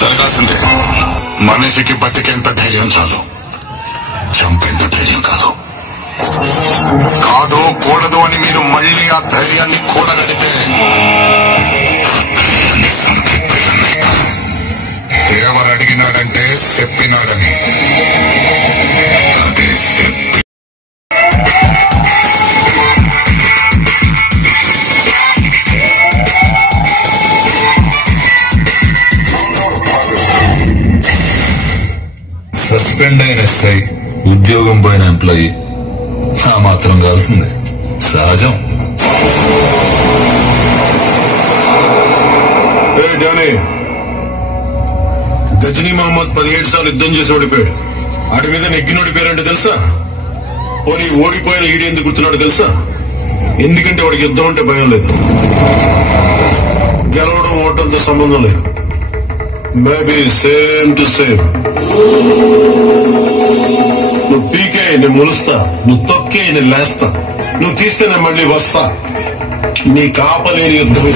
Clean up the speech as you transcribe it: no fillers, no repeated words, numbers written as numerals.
జరగాల్సిందే. మనిషికి బతికేంత ధైర్యం చాలు, చంపేంత ధైర్యం కాదు. కాదు కూడదు అని మీరు మళ్ళీ ఆ ధైర్యాన్ని కూడగడితే ఎవరు అడిగినాడంటే చెప్పినాడని. అదే చెప్పి సస్పెండ్ అయిన ఎస్ఐ, ఉద్యోగం పోయిన ఎంప్లాయీ ఆ మాత్రం కాలుతుంది, సహజం. గజనీ మహమ్మద్ 17 సార్లు యుద్ధం చేసి ఓడిపోయాడు. వాడి మీద నెగ్గినోడి పేరంటే తెలుసా? పోనీ ఓడిపోయిన ఈడు ఎందుకు గుర్తున్నాడు తెలుసా? ఎందుకంటే వాడికి యుద్ధం అంటే భయం లేదు. గెలవడం ఓటంతో సంబంధం లేదు. Maybe same to same. నువ్వు పీకే నేను ములుస్తా, నువ్వు తొక్కే నేను లేస్తా, నువ్వు తీస్తే నేను మళ్ళీ వస్తా. నీ కాపలేని యుద్ధం.